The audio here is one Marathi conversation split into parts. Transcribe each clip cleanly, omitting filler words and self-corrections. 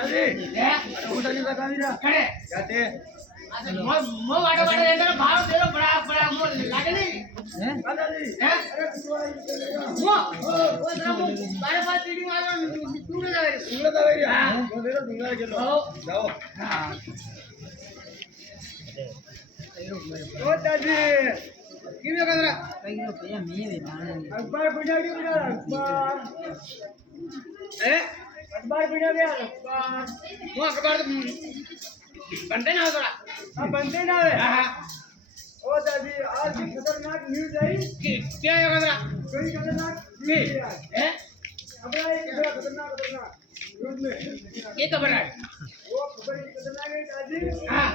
अरे उठा नहीं लगा मेरा खड़े जाते मो वाडो वाडो अंदर भाव देरो बड़ा बड़ा मो लागे नहीं हैं दादाजी हैं अरे मो ओ जरा मो बारे बात टीडी मारो टूड़े जावे हां वो देरो डुंगा गेलो जाओ हां ओ दादी किवे कदरा कई रो भैया मैं वे माने अखबार पढ़ा के बजा अखबार अखबार पढ़ा गया अखबार वो अखबार बनते ना थोड़ा हां बनते ना है हां ओ दादी आज की खतरनाक न्यूज़ आई क्या है कदरा कोई खतरनाक न्यूज़ है अपना एक बड़ा खतरनाक न्यूज़ में ये खबर है वो खबर की खतरनाक है दादी हां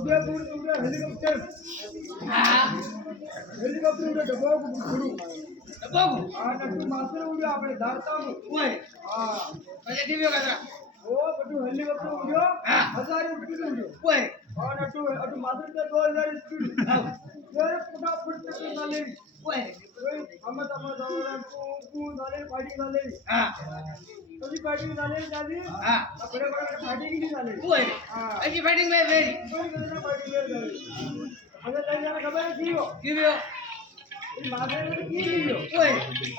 उदयपुर उड़ा हेलीकॉप्टर हां हेलीकॉप्टर उड़ा डबाव गुरु डबाव हां नटू मास्टर उड़ा આપણે ધારતા હોય हां પછી કેવી કદરા ओ बटू हेलीकॉप्टर उड़ियो 1000 स्पीड उड़ियो ओए और नटू अटू मास्टर का 2000 स्पीड फिर फटाफट तक डाले ओए हम दवारा को डाले पार्टी डाले हां तो पार्टी डाले दादी हां बड़े बड़े पार्टी की नहीं डाले ओए हां ऐसी फाइटिंग में वेरी कोई करना पार्टी में डाले अगर तई जाने खबर है क्यों माथे में की लियो ओए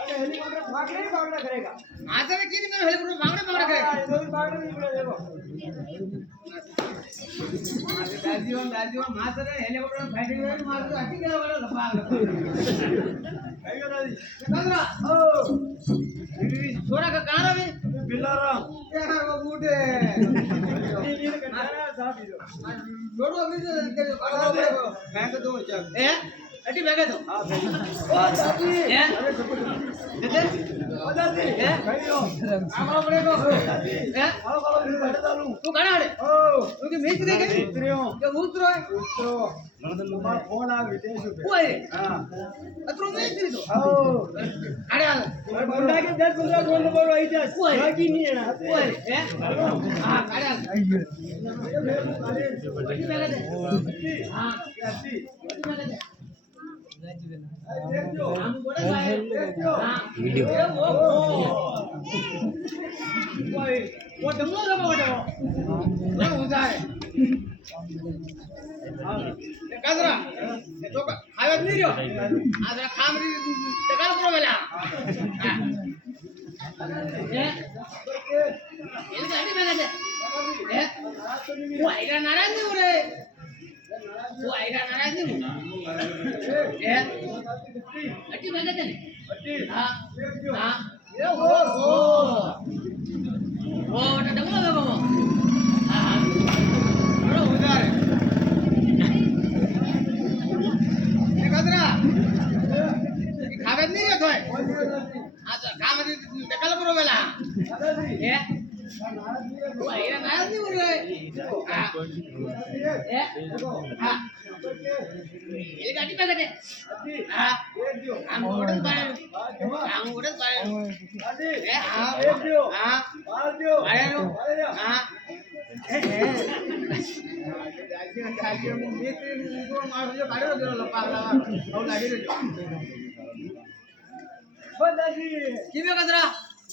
अरे हेलीकॉप्टर भागने ही भागना करेगा माथे में की नहीं मैं हेलीकॉप्टर भागने करेगा दो भागने नहीं पड़े देखो दादी माथे में हेलीकॉप्टर फाइटिंग में माथे हटी गया वाला भाग कहियो दादी कंदरा ओ छोरा का कहां रहे बिलाराम यार वो बूढ़े ये कहां साहब जोड़ो अभी से मैं तो दो चल ए अटी बैगे तो हां ओ दादी अरे देते ओ दादी कहियो आमरो बड़े को ए आओ बाबा बैठे चालू तू कहां आड़े ओ तू के मेच दे के उतरियो के उतरो મને મોબાઈલ ફોન આવે વિદેશ पे ओए हां अतरो मेच दे तो ओ अरे हाल बंदा के 10 15 फोन नंबर आई जा बाकी नहीं है ना ओए ए हां अरे हाल अटी बैगे दे हां अटी बैगे दे वीडियो वो दमलो दम बटो वो होता है काजरा तो आवाज नहीं रहो आज काम री टकाल करो बेला ये गाड़ी में लगे ए वो आइरा नाराज नहीं हो रे वो आइरा नाराज नहीं ए अटी बैगे दे अटी हां हां ये हो वो डमलो दम हां बड़ो उधार खावे नहीं रे तोय आज काम री टकाल करो बेला ए वो आइरा नाराज नहीं हो रे हां ए हां ये गाड़ी पे गए हां हम उड़न बारे अरे ए हां एक दियो हां बाल दियो आया नो हां गाड़ी में मेरे को मार दियो गाड़ी दे लपा और गाड़ी दे ओ दादी किवे कदरा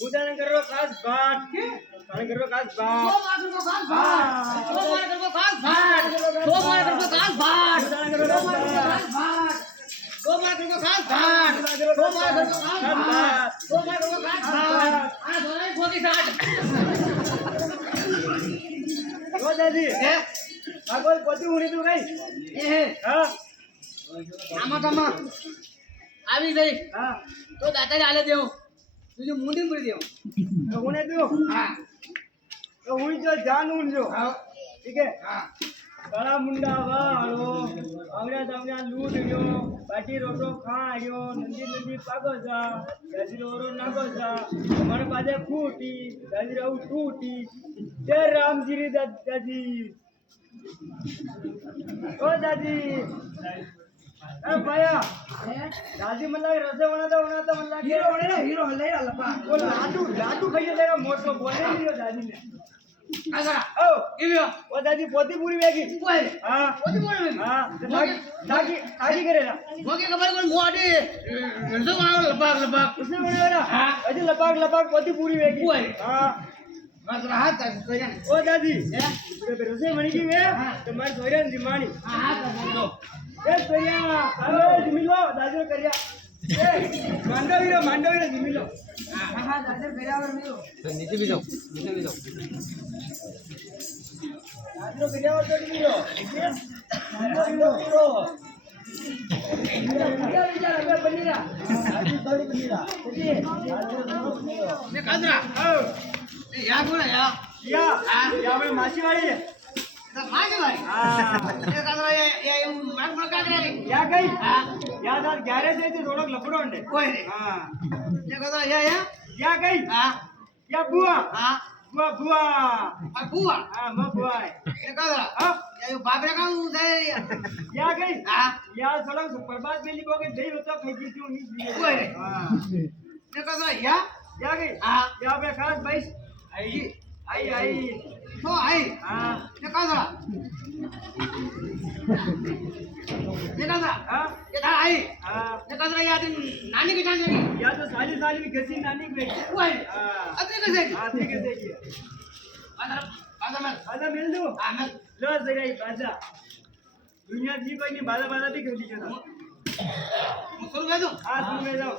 उदान करो खास बात के उदान करो खास बात तो मार करो खास बात तो मार करो खास बात तो मार करो खास बात उदान करो खास बात तो मार करो खास बात तो मार करो खास बात तो मार करो खास बात आ दोनों खोकी साथ ओ दादी ए આગળ પતિ ઉણી તું ગઈ એ હા આમાં કમા આવી ગઈ હા તો દાતા આલે દેવો તુજે મુંડી પડી દેવો ઉણે દેવો હા તો ઉણી જો જાન ઉણ જો હા ઠીક હે હા કાળા મુંડા વાળો આવડા દાવડા લૂટ ગયો બાટી રોટો ખાયો નંદી નંદી પાગો જા ગજરો રો નાગો જા મન પાજે ફૂટી ગજરો ટૂટી જય રામજી રી દાદી ओ दादी ए भैया दादी मतलब रसे बनाता मतलब हीरो बने ना हीरो हल्ले लपा वो लाडू खाइए देगा मोटो बोले नहीं दादी ने आजरा ओ इवियो ओ दादी पोती पूरी वेगी कोई हां ओदी बोल में हां ताकी करेला मोके खबर कोई मोडी रसो मारो लपाक उसने बनावेला हां अजी लपाक पोती पूरी वेगी कोई हां आजरा हाथ कोई जाने ओ दादी ए रसे मणी की वे तुम्हारी सोयरा दिमानी हां तो ए सोयरा अरे दिमिलो दादी करिया ए मांडवीरो दिमिलो हां दादी बेरावर मिलो नीचे भी जाओ दादी करियावर तो दिमिलो मांडवीरो विचार बनीरा दादी थोड़ी बनीरा ने काजरा या कोण या या આપણે માછીવાડી છે मागे भाई હા ने काजरा या माग पण काजरा रे યા કઈ हां યા તાર ગેરેજ છે તે થોડોક લફડો છે कोई रे હા ने काजरा या યા કઈ हां યા બુઆ हां બુઆ बुआ હા મ બુઆ ने काजरा હા या बाबरे का जाय યા કઈ हां યા થોડોક પ્રભાત પેલી કોકે જઈ હતો ખેંચી તું ની कोई रे હા ने काजरा या યા કઈ हां યા આપણે ખાસ ભાઈ आई तो आई હા ने काजरा ने काजरा હા ये था आई હા ने काजरा या दिन नानी के जान लगी યા તો સાલી ની ઘસી નાની બેટી कोई હા अतरे कैसे હા ठीक है काजरा काजरा मैं બાજા મેલ દો हां मैं લો જગાઈ બાજા દુનિયા જી કોઈ ની બાજા બાજા થી ખેલી છે मुसल में दो હા તું મે જાઓ